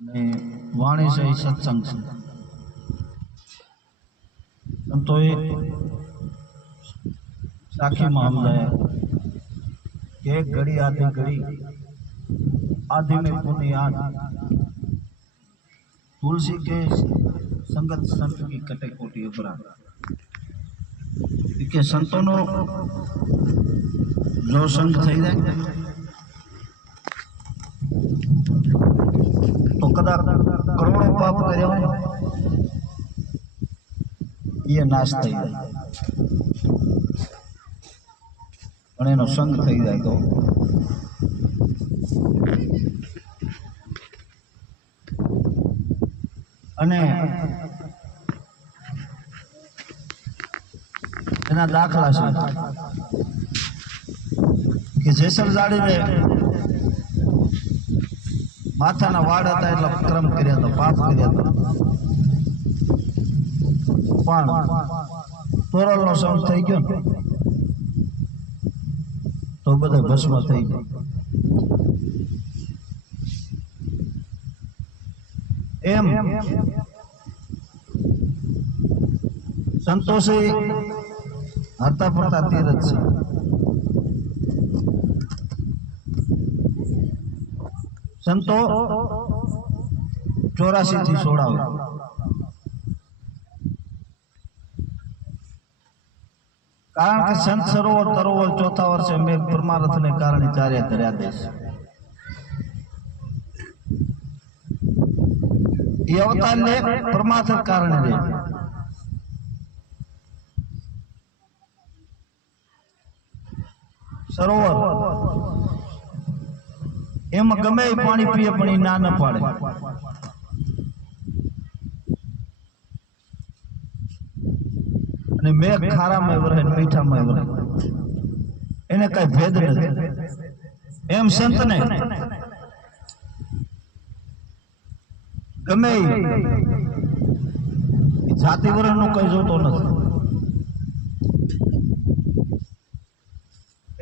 અને વાણી છે એ સત્સંગ છે સંતો એ સાખીમાં સમજાયા કે એક ઘડી આધી ઘડી आधे में पुण्य याद तुलसी के संगत संत की कटे कोटी उपरा કે સંતોનો જો સંગ થઈ જાય કદાચ કરોડો પાપ કર્યા એ નાશ થઈ જાય. પણ એનો સંગ થઈ જાય તો. અને એના દાખલા છે કે જેસર જાડીને માથાના વાળ હતા એટલે ક્રમ કર્યા હતા, પાપ કર્યા હતા. પણ તોરલનો સંગ થઈ ગયો ને, તો બધા ભસ્મ થઈ ગયો. એમ સંતોષે હરતા ફરતા તીરથ છે. સંતો ચોરાસી થી સોળાવે. કારણ કે સંત સરોવર તરોવર ચોથા વર્ષે મેઘ પરમારથને કારણે ચાર્ય ધર્યા દેશ. એ પરમાર્થ કારણે દે સરોવર એમાં ગમે એ પાણી પીએ, પણ એ ના ન પાડે. અને મેઘ ખારામાં વરે મીઠામાં વરે એને કઈ ભેદ નથી. એમ સંતને ગમે જાતિ વર્ણનું કઈ જોતો નથી.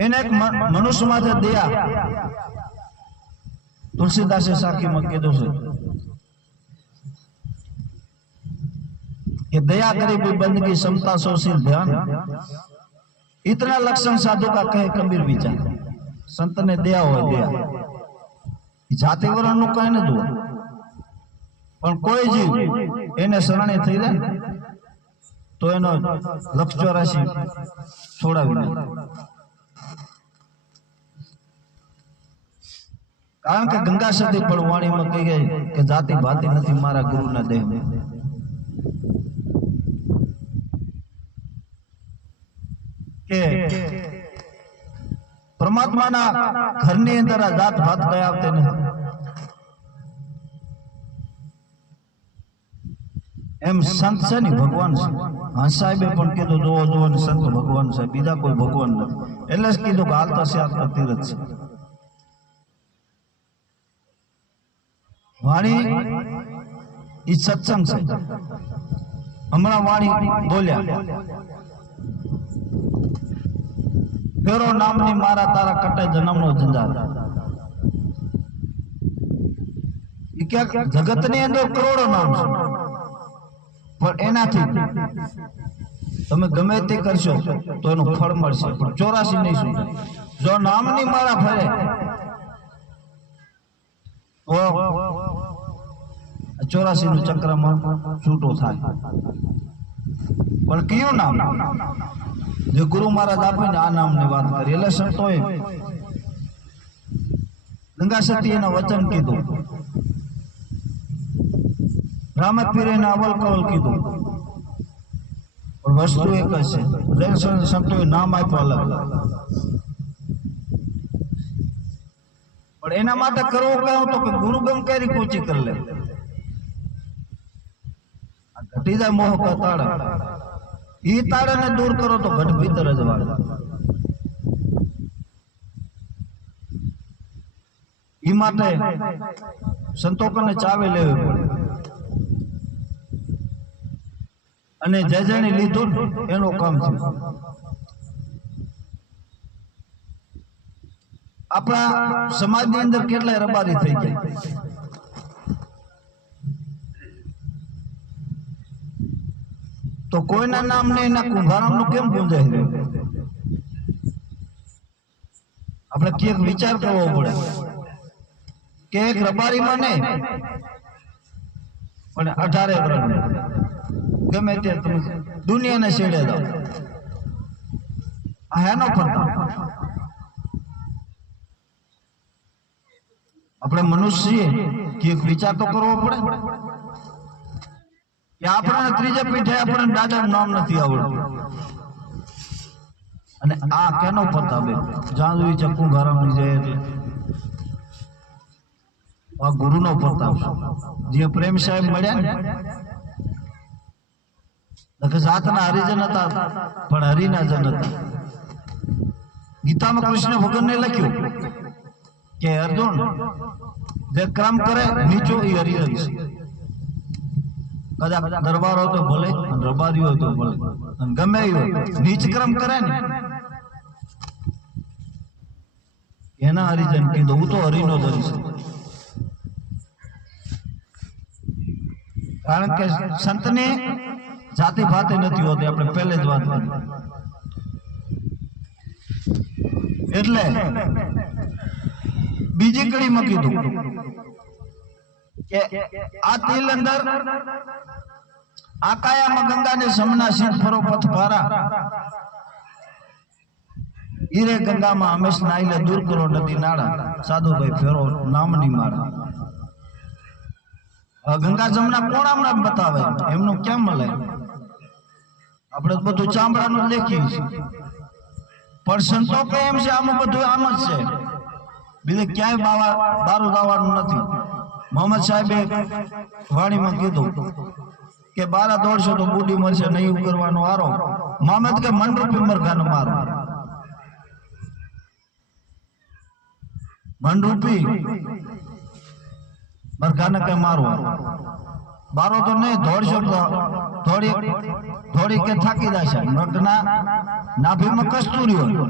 એને એક મનુષ્ય માથે દયા તુલસીદાસે સાખીમાં કીધું છે. કે દયા ગરીબી બંદગી ક્ષમતા સોશીલ ધ્યાન. ઇતના લક્ષણ સાધુ કા કહે કબીર વિચાર. સંતને દયા હોય દયા. જાતિ વર્ણનું કઈ ન જુઓ. પણ કોઈ જીવ એને શરણે થઈ જાય તો એનો લક્ષ ચોરાશી છોડાવી દે. કારણ કે ગંગા સતી પણ વાણીમાં કહી ગઈ કે જાતિ ભાતિ નથી, મારા ગુરુના દેહમાં કે પરમાત્માના ઘરની અંદર આ જાત ભાત કઈ આવતી નથી. એમ સંત છે ને ભગવાન છે. હા, સાહેબે પણ કીધું જોવો જોવો ને સંત ભગવાન છે, બીજા કોઈ ભગવાન નથી. એટલે જ કીધું કે હાલતા છે હાલતા તીરથ છે. વાણી એ સત્સંગ છે. હમણાં વાણી બોલ્યા. ફેરો નામની મારા તારા કટે જન્મનો જંજાલ ક્યાંક જગતની અંદર કરોડો નામ છે. પણ એનાથી તમે ગમે તે કરશો તો એનું ફળ મળશે. પણ ચોરાસી નહીં શું જો નામની માળા ફરે તો ચોરાસી નું ચક્રમાં છૂટો થાય. પણ કયું નામ? જે ગુરુ મહારાજ આપીને આ નામની વાત કરી. એટલે સંતોએ ગંગા સતી એના વચન કીધું. રામપીરે એના અવલ કવલ કીધું. પણ વસ્તુ એક જ છે. સં- સંતોએ નામ આપ્યું અલગ. પણ એના માટે કરવું કહ્યું તો કે ગુરુગમ કેરી કૂચી કરી લે. જાય મોહ તાળા. ઈ તાળાને દૂર કરો તો ઘટ ભીતર જ વાળે. ઈ માટે સંતોકને ચાવી લેવી પડે. અને જે જેને લીધું એનું કામ છે. આપણા સમાજની અંદર કેટલાય રબારી થઈ જાય તો કોઈના નામ ને એના કુંભારામનું કેમ ગુંજાય આપણે ક્યાંક વિચાર કરવો પડે. કે એક રબારીમાં નહીં પણ અઢારે વર્ષ ગમે તે તમે દુનિયાને છેડે દો આ હેનો પ્રતાપ આપણે મનુષ્ય કે વિચાર તો કરવો પડે. કે આપણને ત્રીજે પીઠે આપણને દાદા નામ નથી આવડતું. અને આ કેનો એ જાંજવી ચક્કુ ઘરમાં જાય એટલે આ ગુરુનો પ્રતાપ જે પ્રેમ સાહેબ મળ્યા ને જાતના હરિજન હતા, પણ હરિના જન હતા. ગીતામાં કૃષ્ણ ભગવાનને લખ્યું કે, અર્જુન, જે ક્રમ કરે નીચો એ હરિહર છે. કદાચ દરબાર હોય તો ભલે અને રબારી હોય ભલે. અને ગમે એ હોય. નીચ કરે ને. એના હરિજન કીધું હું તો હરિનો છું કારણ કે સંતને જાતિ ભાતે નથી હોતી, આપણે પહેલે જ વાત કરી. એટલે બીજી કડીમાં કીધું. કે આ દિલ અંદર આ કાયામાં ગંગાને સમના શીત ફરો પથ ભારા. ઈરે ગંગામાં હંમેશ નાઈલે દૂર કરો નદી નાળા. સાધુભાઈ ફેરો નામની હવે ગંગા જમના કોણ હમણાં બતાવે. એમનું કેમ મળે આપણે બધું ચામડાનું દેખીએ છીએ. પણ સંતો કે એમ છે, આમાં બધું આમ જ છે. બીજે ક્યાંય બાવા દારૂ દાવાનું નથી. મોહમ્મદ સાહેબે વાણીમાં કીધું કે બારા દોડશો તો બુડી મળશે, નહીં ઉગરવાનો આરો. મોહમ્મદ કે મનરૂપી મરઘાનો મારો. મનરૂપી મરઘાને કે મારો? બારો તો નહીં, દોડશો તો થોડી થોડી કે થાકી જશે મૃગના નાભીમાં કસ્તુરી હોય.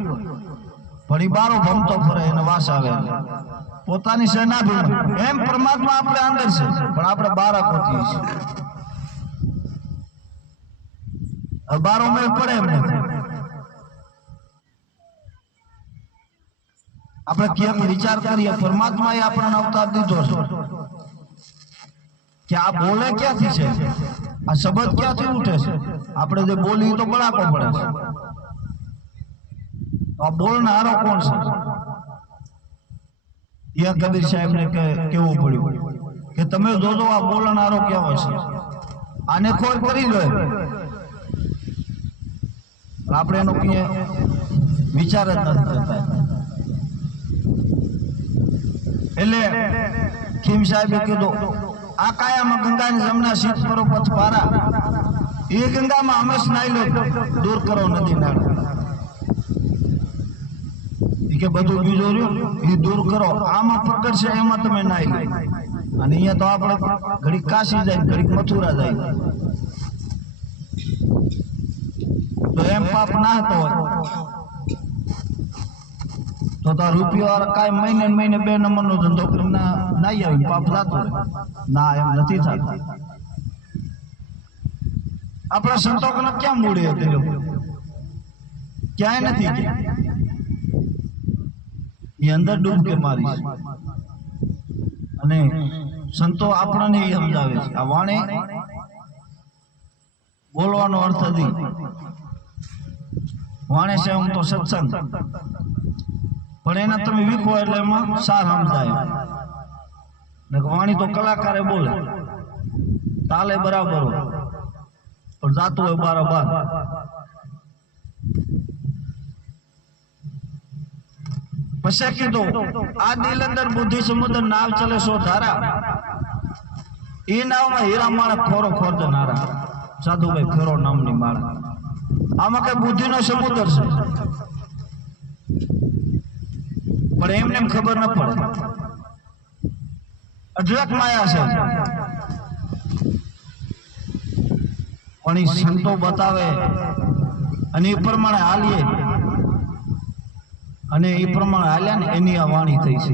ઈ બારો ભમતો ફરે, એને વાસ આવે. પોતાની સેના ભી એમ પરમાત્મા આપણે અંદર છે, પણ આપણે બારા પહોંચીએ છીએ. બારો મેળ પડે એમ આપણે ક્યાંક વિચાર કરીએ પરમાત્મા એ આપણને અવતાર દીધો છે. કે આ બોલે ક્યાંથી છે? આ શબ્દ ક્યાંથી ઉઠે છે? આપણે જે બોલી તો બળાકો પડે છે. આ બોલનારો કોણ છે? યા કબીર સાહેબ ને કેવું પડ્યું? કે તમે જોજો આ બોલનારો કેવો છે. આને ખોર કરી લો આપણે એનો ક્યાંય વિચાર જ નથી કરતા. એટલે ખીમ સાહેબે કીધું, આ કાયામાં ગંગાની જમના શીત કરો પથ પારા. એ ગંગામાં અમે સ્નાઈ લો દૂર કરો નદી નાળા કે બધું બીજો રહ્યું, એ દૂર કરો. આમાં પ્રગટ છે, એમાં તમે નાઈ અને અહીંયા તો આપણે ઘડીક કાશી જાય, ઘડીક મથુરા જાય. તો એમ પાપ ના હતો તો તો રૂપિયો કાંઈ મહિને મહિને બે નંબરનો ધંધો કરીને ના, નાઈ આવી, પાપ થતો ના, એમ નથી થતું. આપણા સંતોકને ક્યાં મૂડી હતી? ક્યાંય નથી ગયા એ અંદર ડૂબકે મારી અને સંતો આપણને એ સમજાવે છે. આ વાણે બોલવાનો અર્થ હતી વાણે છે આમ તો સત્સંગ. પણ એના તમે વીખો એટલે એમાં સાર સમજાય. ને વાણી તો કલાકારે બોલે. તાલે બરાબર હોય. પણ જાતું હોય બારોબાર. પછી કીધું આ દિલ અંદર બુદ્ધિ સમુદ્ર નાવ ચલે સો ધારા. એ નાવમાં હીરા માણસ ખોરો ખોરજ નારા. સાધુભાઈ ફેરો નામની માળા. આમાં કઈ બુદ્ધિનો સમુદ્ર છે? પણ એમને એમ ખબર ન પડે. અઢળક માયા છે. પણ એ સંતો બતાવે અને એ પ્રમાણે હાલીએ. અને એ પ્રમાણે હાલ્યા ને એની આ વાણી થઈ છે.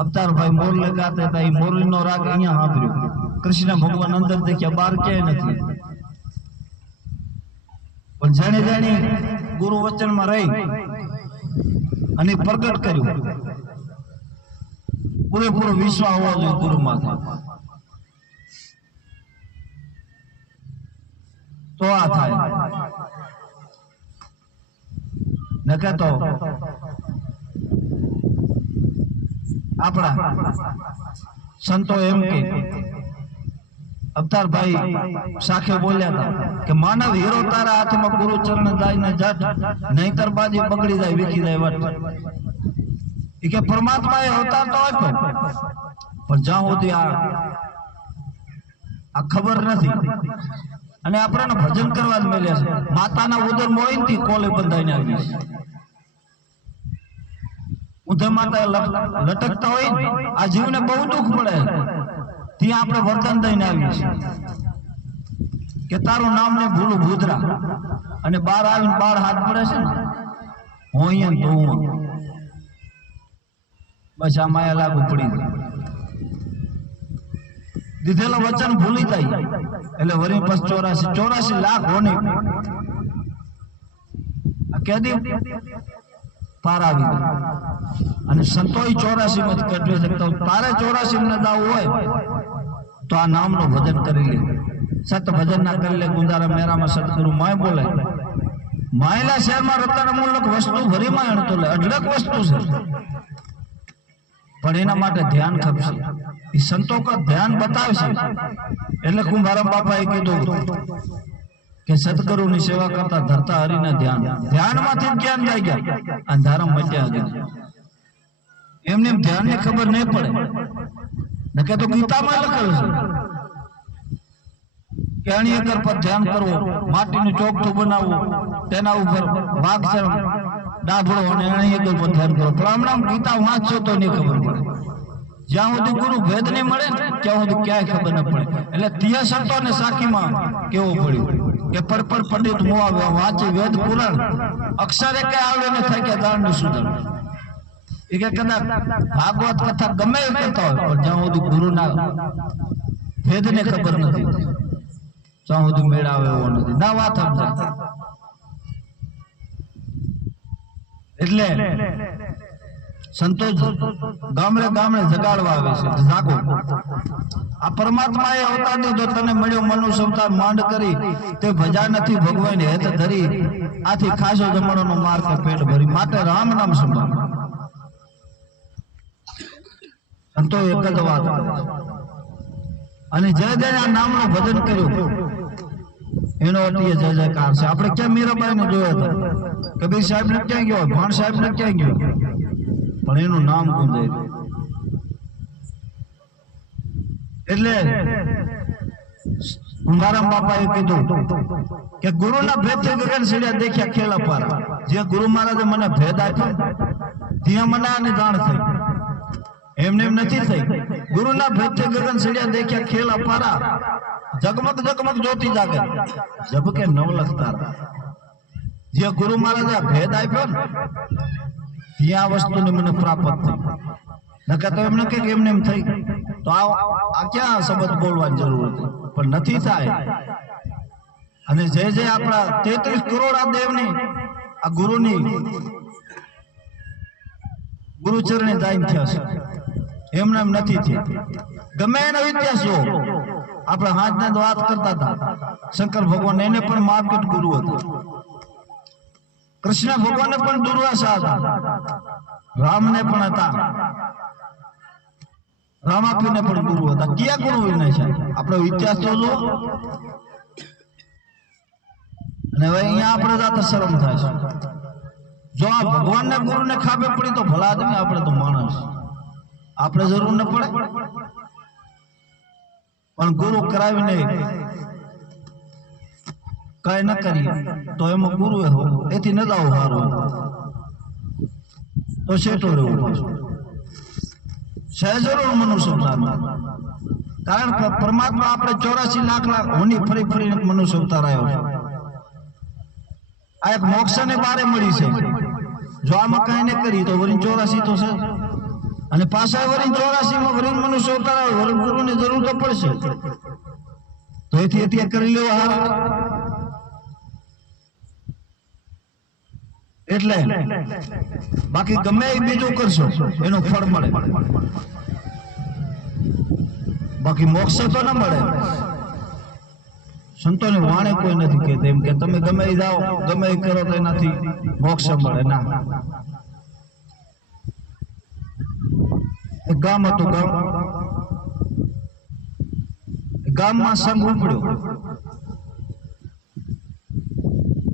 અવતારભાઈ મોરલે ગાતા હતા, એ મોરલીનો રાગ અહીંયા સાંભળ્યો. કૃષ્ણ ભગવાન અંદર દેખ્યા બાર ક્યાંય નથી. પણ જાણે જાણે ગુરુ વચનમાં રહી અને પ્રગટ કર્યું. પૂરેપૂરો વિશ્વાસ હોવો જોઈએ ગુરુ માથા તો આ થાય. નકે તો આપણા સંતો એમ કે, અવતારભાઈ સાખે બોલ્યા હતા કે, માનવ હીરો તારા હાથમાં ગુરુ ચરણ જાય ને જટ નહીતર બાજી બગડી જાય વીખી જાય વટ. કે પરમાત્મા એ અવતાર તો આપ્યો, પણ જ્યાં સુધી આ આ ખબર નથી અને આપણને ભજન કરવા જ મળ્યા છે, માતાના ઉદર મોહીનથી કોલે બંધાઈને આવી છે ઉધર માતા લટકતા હોય, આ જીવને બહુ દુઃખ પડે. ત્યાં આપણે વર્તન દઈને આવીએ છીએ. કે તારું નામ ને ભૂલું ભૂતરા અને બાર આવીને બાર હાથ પડે છે ને, હું અહીંયા ધોવું બસ આ માયા લાગુ પડી ગઈ. દીધેલું વચન ભૂલી જાય. એટલે વરી પસ ચોરાસી ચોરાસી લાખ હોની. કેદી પાર આવી ગઈ. અને સંતોય ચોરાસી માં કટવે છે તારે ચોરાસી ને દાવ હોય, તો આ નામનો ભજન કરી લે. સત ભજન ના કરી લે ગુંદારા મેરામાં સદગુરુ માય બોલે. માયલા શહેરમાં રતન મૂલક વસ્તુ ભરીમાં એણતો લે. અઢળક વસ્તુ છે. પણ એના માટે ધ્યાન ખપશે. એ સંતો કા ધ્યાન બતાવશે. એટલે કુંભારામ બાપાએ કીધું કે સદગુરુની સેવા કરતા ધરતા હરિના ધ્યાન. ધ્યાનમાંથી માંથી જ્ઞાન જાય ગયા. અને ધર્મ મટ્યા ગયા. એમને એમ ધ્યાનની ખબર નહીં પડે. નકે તો ગીતામાં લખેલું છે. કે અણી એકર પર ધ્યાન કરવો, માટીનું ચોકઠું બનાવવું, તેના ઉપર વાઘ છે ડાભડો અને અણી એકર પર ધ્યાન કરો. પણ હમણાં ગીતા વાંચશો તો નહીં ખબર પડે. જ્યાં સુધી ગુરુ ભેદ નહીં મળે ત્યાં સુધી ક્યાંય ખબર ન પડે. એટલે તિય સંતો ને સાખીમાં કેવો પડ્યું? કે પર પર પંડિત મુઆ વાંચે, વેદ પુરાણ. અક્ષરે કઈ આવે ને થાય કે દાણનું સુધર એ કે કદાચ ભાગવત કથા ગમે એ કહેતા હોય, પણ જ્યાં સુધી ગુરુના ભેદને ખબર નથી જ્યાં સુધી મેળાવે એવો નથી. ના, વાત સમજાય એટલે સંતોષ ગામડે ગામડે જગાડવા આવે છે. જાગો. આ પરમાત્મા એ અવતાર દીધો તને મળ્યો મનુ અવતાર માંડ કરી તે ભજા નથી ભગવાન હેત ધરી આથી ખાસો જમણો નો માર્ગ પેટ ભરી. માટે રામ નામ સંભાળ. સંતો એક જ વાત. અને જય જય આ નામનું ભજન કર્યું. એનો એ જય જયકાર છે. આપણે ક્યાં મીરાબાઈ ને જોયો હતો? કબીર સાહેબ ને ક્યાં ગયો? ભાણ સાહેબ ને ક્યાં ગયો? પણ એનું નામ એટલે કુંભારામ બાપાએ કીધું કે ગુરુના ભેદથી ગગન સીડ્યા દેખ્યા ખેલા પારા. જે ગુરુ મહારાજે મને ભેદ આપ્યો ત્યાં મને આની જાણ થઈ. એમને એમ નથી થઈ. ગુરુના ભેદથી ગગન સીડ્યા દેખ્યા ખેલા પારા. જગમગ જગમગ જોતી જાગે. જબકે નવલખ તારા જે ગુરુ મહારાજે ભેદ આપ્યો ને આ વસ્તુને મને પ્રાપ્ત થઈ. નકા તો એમને કે એમને એમ થઈ. તો આ ક્યાં શબ્દ બોલવાની જરૂર હતી? પણ નથી થાય. અને જે જે આપણા તેત્રીસ કરોડ આ દેવની, આ ગુરુની ગુરુચરણે દાન થયા છે. એમને એમ નથી થયા. ગમે એનો ઇતિહાસ જો આપણે હાથના વાત કરતા હતા. શંકર ભગવાન એને પણ માર્કેટ ગુરુ હતા. કૃષ્ણ ભગવાનને પણ દુર્વાસા હતા. રામને પણ હતા. રામાપીને પણ ગુરુ હતા. ક્યાં ગુરુ વિના છે આપણો ઇતિહાસ તો અને હવે અહીંયા આપણે જાતે શરમ થાય છે. જો આ ભગવાનને ગુરુને ખાબે પડી તો ભલા આદમી આપણે તો માણસ. આપણે જરૂર ન પડે. પણ ગુરુ કરાવીને કઈ ન કરીએ તો એમાં ગુરુ એ હો એથી ન દાવો હારો. તો શેઠો રહેવું પાછું મનુષ્ય અવતારમાં કારણ કે પરમાત્મા આપણે ચોરાસી લાખ લાખ હોની ફરી ફરીને મનુષ્ય ઉતારાયો છે. આ એક મોક્ષને બારે મળી છે. જો આમાં કઈ ન કરી તો વરી ચોરાસી તો છે. અને પાછા વરી ચોરાસી માં વરી મનુષ્ય ઉતારાયો વરી ગુરુની જરૂર તો પડશે. તો એથી અત્યારે કરી લેવો હારા એટલે બાકી ગમે એ બીજું કરશો એનું ફળ મળે. બાકી મોક્ષ તો ન મળે. સંતોની વાણે કોઈ નથી કહેતા. એમ કે તમે ગમે એ જાઓ ગમે એ કરો તો એનાથી મોક્ષ મળે. ના. ગામ હતું ગામ. ગામમાં સંઘ ઉપડ્યો.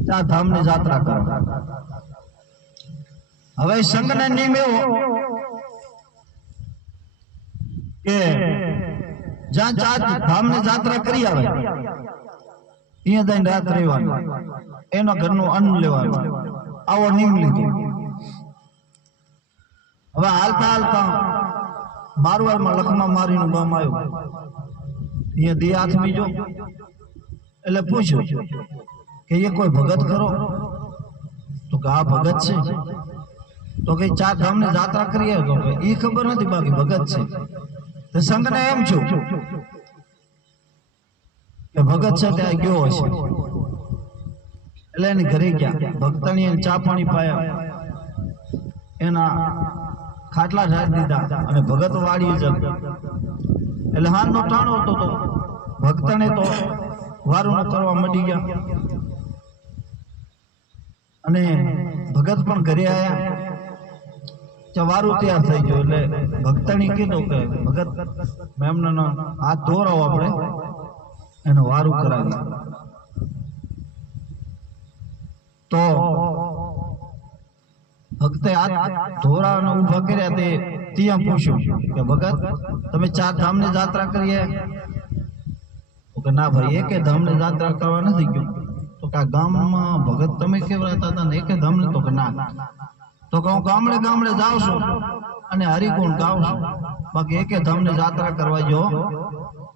ત્યાં ધામની જાત્રા કરો હવે સંઘને નિયમ એવો કે જ્યાં ધામ ધામની જાત્રા કરી આવે અહીંયા જઈને રાત રહેવાનું. એના ઘરનું અન્ન લેવાનું. આવો નિયમ લીધો. હવે હાલતા હાલતા મારવાડમાં લખમા મારીનું ગામ આવ્યું. અહીંયા દી હાથ બીજો. એટલે પૂછ્યું કે એ કોઈ ભગત કરો તો કે આ ભગત છે. તો કે ચાર ધામની જાત્રા કરીએ તો એ ખબર નથી બાકી ભગત છે. તો સંઘને એમ છું કે ભગત છે ત્યાં ગયો હશે. એટલે એને ઘરે ગયા. ભક્તની એને ચા પાણી પાયા. એના ખાટલા ઢાળ દીધા અને ભગત વાળી જગ એટલે હાથનો ટાણો હતો તો ભક્તને તો વારું કરવા મટી ગયા. અને ભગત પણ ઘરે આયા. કે વારું તૈયાર થઈ ગયું એટલે ભક્તણી કીધું કે, ભગત મેમને હાથ ધોરાવો આપણે. એને વારું કરાવી તો ભક્તે હાથ ધોરાને ઊભા કર્યા તે ત્યાં પૂછ્યું કે, ભગત, તમે ચાર ધામની જાત્રા કરીએ? કે, ના ભાઈ, એકે ધામની જાત્રા કરવા નથી ગયું. તો કે ગામમાં ભગત તમે કેવડાતા હતા ને, એકે ધામને? તો કે, ના. તો કે હું ગામડે ગામડે જાઉં છું અને હરિગુણ ગાઉં બાકી એકે ધામની જાત્રા કરવા જો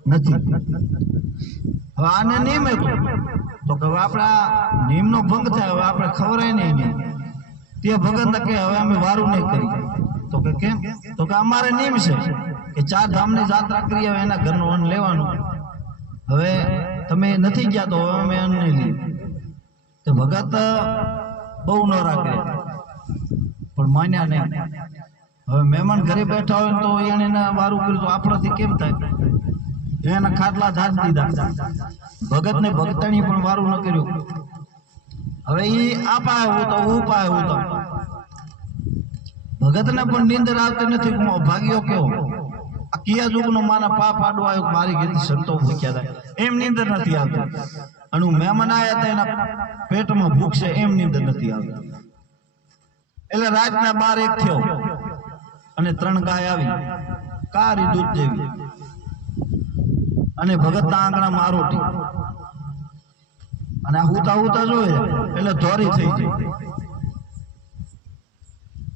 નથી. હવે આને નિયમ તો કે આપણા નિયમનો ભંગ થાય, હવે આપણે ખવરાય નહીં તે ભગત કે હવે અમે વારું નહીં કરી તો કે કેમ? તો કે અમારે નિયમ છે કે ચાર ધામની જાત્રા કરી હવે એના ઘરનું અન્ન લેવાનું. હવે તમે નથી ગયા તો હવે અમે અન્ન નહીં લઈએ. તો ભગત બહુ ન રાખે. પણ માન્યા નહીં. હવે મહેમાન ઘરે બેઠા હોય તો એને વારું કર્યું, તો આપણાથી કેમ થાય? એના ખાટલા ધાર દીધા. ભગત ને ભક્તણી પણ વારું ન કર્યું. હવે એ આપા આવ્યો તો ઉપા આવ્યો તો. ભગતને પણ નીંદર આવતી નથી ભાગ્યો કેવો? આ કિયા જુગનો માના પા પાડો આવ્યો મારી ઘેરથી સંતો ભૂખ્યા હતા એમ નીંદર નથી આવતી. અને હું મહેમાન આવ્યા હતા એના પેટમાં ભૂખ છે એમ નીંદર નથી આવતી. એટલે રાતના બાર એક થયો. અને ત્રણ ગાય આવી. કારી દૂધ દેવી. અને ભગતના આંગણા આરોટી અને હુતા હુતા જોયે એટલે ધોરી થઈ ગઈ.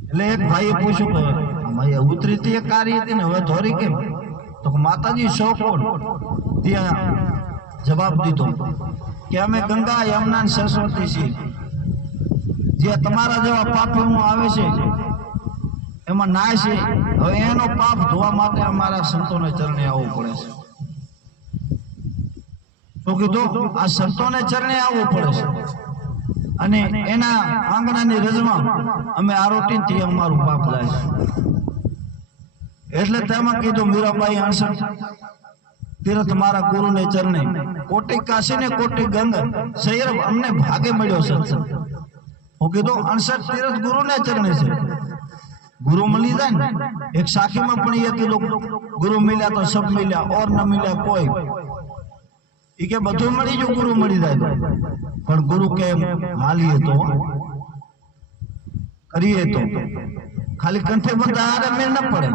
એટલે એક ભાઈએ પૂછ્યું કે ઉતરી હતી એક કારી હતી ને, હવે ધોરી કેમ? તો માતાજી શો કોણ? ત્યાં જવાબ દીધો કે, અમે ગંગા, યમુના સરસ્વતી છીએ. જે તમારા જેવા પાપીઓ આવે છે, એમાં નાય છે. હવે એનો પાપ ધોવા માટે અમારા સંતોને ચરણે આવવું પડે છે. તો કીધું, આ સંતોને ચરણે આવવું પડે છે. અને એના આંગણાની રજમાં અમે આરોટીથી અમારું પાપ જાય એટલે તેમાં કીધું, મીરાબાઈ અણસર તીર્થ મારા ગુરુને ચરણે. કોટી કાશી ને કોટી ગંગ, સૈરભ અમને ભાગે મળ્યો સત્સંગ હું કીધું અણસઠ તીર્થ ગુરુને ચરણે છે. ગુરુ મળી જાય ને, એક સાખીમાં પણ એ કીધું ગુરુ મળ્યા તો સબ મળ્યા, ઓર ન મળ્યા કોઈ. એ કે બધું મળી જો ગુરુ મળી જાય પણ ગુરુ કેમ હાલીએ તો કરીએ તો. ખાલી કંઠે બધા હારે મેળ ન પડે.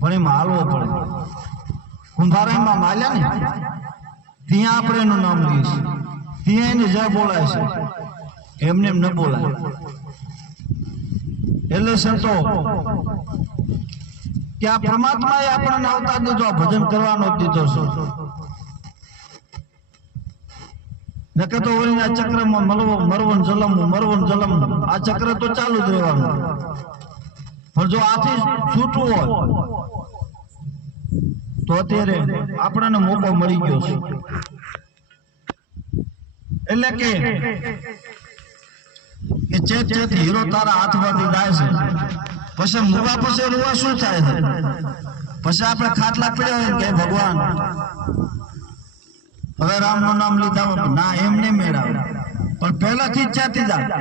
પણ એમાં હાલવો પડે. કુંભારામાં માલ્યા ને, ત્યાં આપણે એનું નામ લઈએ છીએ ત્યાં એને જય બોલાય છે. એમને એમ ન બોલાય. એટલે સંતો, કે આ પરમાત્માએ આપણને આવતા દીધો ભજન કરવાનો દીધો છે. નકે તો આ ચક્રમાં મલવો મરવન જલમવું મરવન જલમવું આ ચક્ર તો ચાલુ જ રહેવાનું. પણ જો આથી છૂટવું હોય, તો અત્યારે આપણને મોકો મળી ગયો છે. એટલે કે કે ચેત ચેત હીરો તારા હાથમાંથી જાય છે. પછી મુવા પછી રૂવા શું થાય છે? પછી આપણે ખાટલા પડ્યા હોય કે ભગવાન? હવે રામનું નામ લીધા ના, એમ નહીં મેળાવે. પણ પહેલાથી ચેતી જાય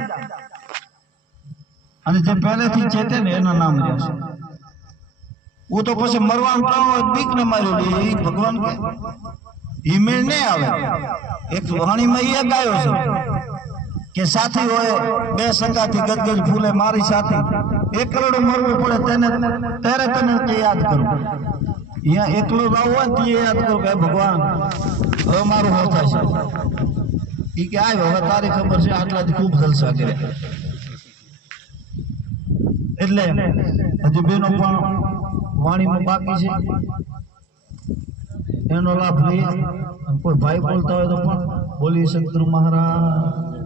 અને જે પહેલેથી ચેતે ને એના નામ લેશે હું તો પછી મરવાનું હોય, બીક ને માર્યું એ ભગવાન કે, ઈમેલ નહીં આવે. એક વાણીમાં એ ગાયો છે. કે સાથી હોય, બે સગાથી ગદગદ ફૂલે મારી સાથે. એક કરોડ મરવું પડે તેને ત્યારે તને તે યાદ કરું. અહીંયા એકલો આવું હોય તે યાદ કરું કે ભગવાન, હવે મારું હો છે? એ કે આવ્યો હવે તારી ખબર છે, આટલાથી ખૂબ જલસા કરે એટલે હજી બેનો પણ વાણીમાં બાકી છે. એનો લાભ લઈએ. કોઈ ભાઈ બોલતા હોય તો પણ બોલી શકતું મહારાજ.